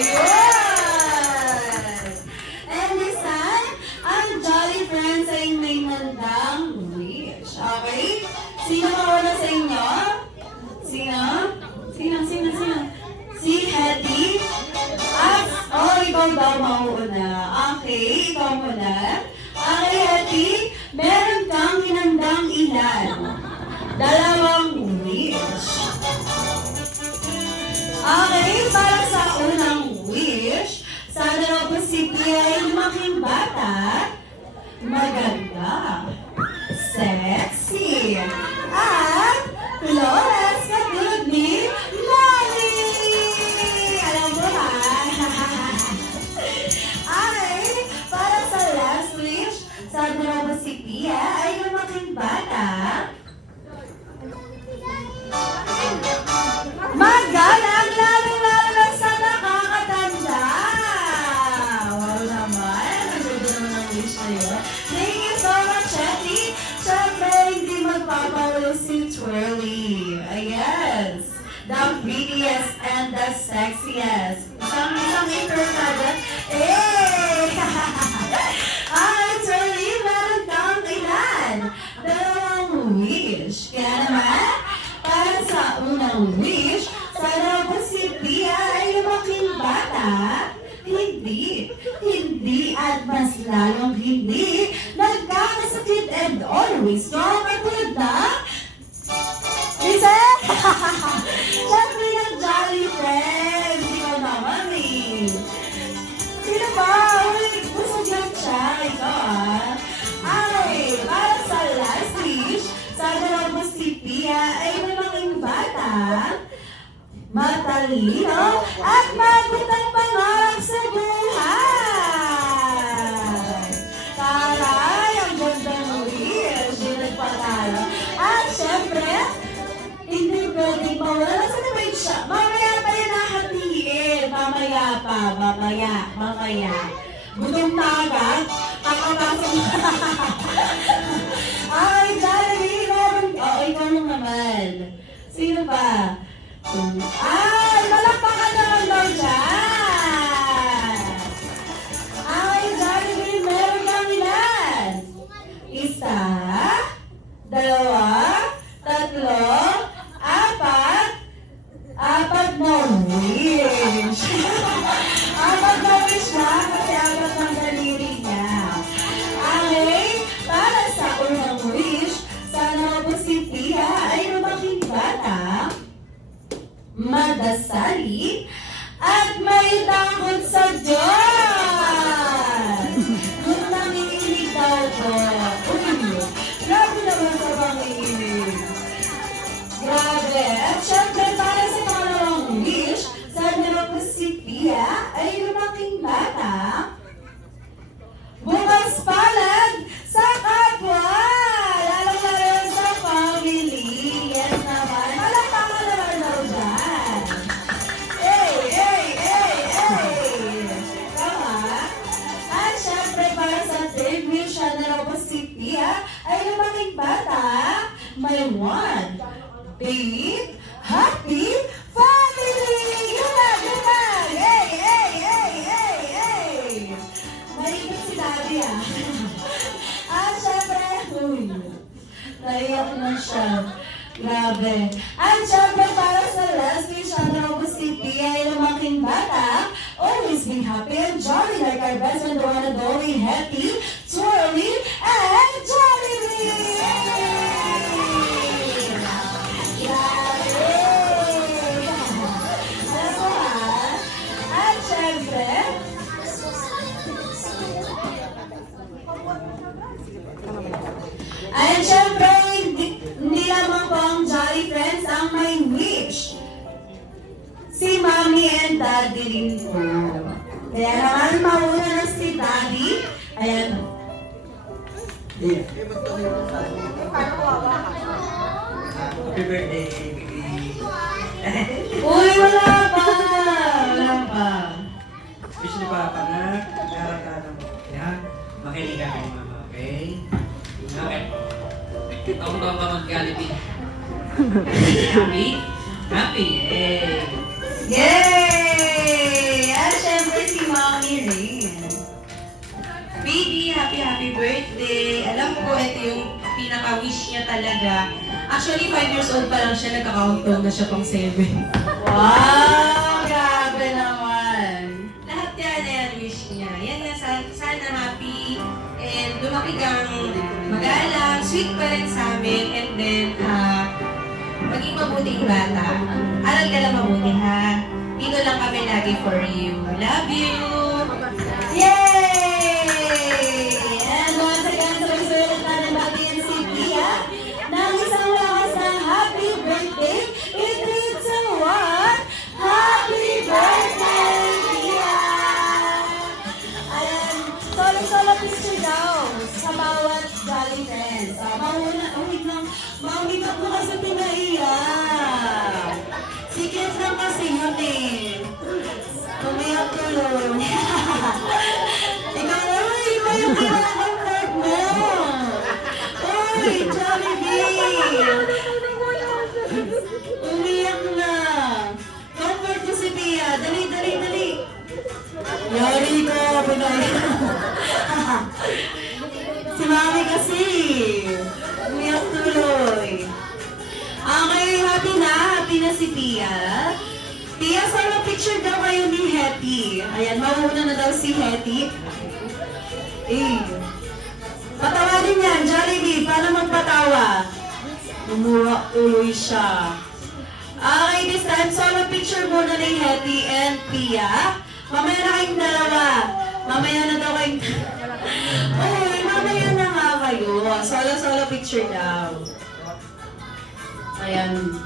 Ayun! And this time, ang Jolly Friends ay may mandang wish. Okay? Sino mauna sa inyo? Sino? Sino? Si Hetty? Ikaw daw mauuna. Okay, ikaw muna. Okay, Hetty, meron kang hinandang ilan? 2 wish. Okay, para sa unang wish, sana raw po si Pia ay lumaking bata, maganda, sexy, at flores katulad ni Mami! Alam mo ha? Okay, para sa last wish, sana raw po si Pia ay lumaking bata, magalang, lalo na sa nakakatanda. Wow naman. Ang ganda naman ang wish na yun. Thank you so much, Hetty. Siyempre, hindi magpapawalo si Twirly. Yes. The prettiest and the sexiest. Isang intercada. Eh! Ay, Twirly, meron kang ilan? 2 wish. Kaya naman, para sa unang wish, sana po si Pia ay lumaking bata. Hindi, at mas lalong hindi, nagkakasakit and always strong katulad na Lisa! Siyempre ng Jolly Friends! Ikaw naman eh! Sino ba? Uy, busog lang siya. Ikaw ah. Ay, para sa last wish, sana raw po si Pia ay lumaking bata, matalino, at magot ang pangarap sa buhay. Taray, ang ganda ng wish. Yung nagpatalo. At syempre, hindi pwedeng mawala. Saan na ba yun siya? Mamaya pa yun nahatiin. Mamaya. Gutom na agad. Kakapasok na. Ay, Jollibee, meron. Ikaw lang naman. Sino ba? Ay, malakpakan naman daw dyan. Ay, Jollibee, meron kang ilan? 1, 2, 3, 4, 4 na wish. 4 na wish na kasi 4 ng daliri niya. Okay, para sa unang wish, sana po si Pia ay lumaking bata, madasali, at may takot sa Diyos. Kung nanginginig daw po. Uy, grabe naman sa panginginig. Grabe. At syempre, para sa pangalawang wish, sana po si Pia ay lumaking bata, bukas palad sa kapwa, lalong-lalo sa family. Yes naman. Malakpakan naman daw dyan. Tama. At syempre, para sa third wish, na raw po si Pia ay lumaking bata, may 1 big, happy family! Yun! Hey! Malikot si Daddy ah. At syempre, naiyak na siya. Grabe. At syempre, para sa last wish, na raw po si Pia ay lumaking bata, always being happy and jolly like our best and the one and only Hetty, Twirly, and Jollibee! And syempre, hindi lamang po ang Jolly Friends ang may wish. Si Mommy and Daddy rin po. Kaya naman, mauna na si Daddy. Ayan. Happy birthday, baby. Uy, wala pa. Wish ni Papa na nag-aaral ka ng yan. Makinig ka kay Mama, okay? Okay. Ako ba mag-Jollibee? Happy? Happy! Yay! Yay! At talaga. Actually, 5 years old pa lang siya, nagka-countdown na siya pang 7. Wow! Grabe naman. Lahat yan wish niya. Yan na, sana happy and lumaki kang magalang, sweet pa rin sa amin, and then maging mabuting bata. Aral ka lang mabuti ha. Dito lang kami lagi for you. Love you! Yay! And once again, sabay-sabay ulit natin batiin si Pia ng isang lakas na happy birthday. In 3, 2, 1, happy birthday, Pia! Ayan, solo-solo picture daw sa bawat Jolly Friends. Mauna, wait lang, maumitak mo kasi pinaiyak. Secret lang kasi yun eh. Umiyak tuloy. Ikaw, uy, iba yung pinaka-comfort mo. Uy, Jollibee. Umiyak na. Comfort mo si Pia. Dali, dali, dali. Yari ko, pinaiyak. Si Mami kasi. Umiyak tuloy. Okay, happy na si Pia. Pia, solo picture daw kayo ni Hetty. Ayan, mauna na daw si Hetty. Patawarin yan, Jollibee, paano magpatawa? Umuha tuloy siya. Okay, this time, solo picture muna ni Hetty and Pia. Mamaya na kayong dalawa. Mamaya na daw kayong... Uy, mamaya na nga kayo. Solo picture daw. Ayan.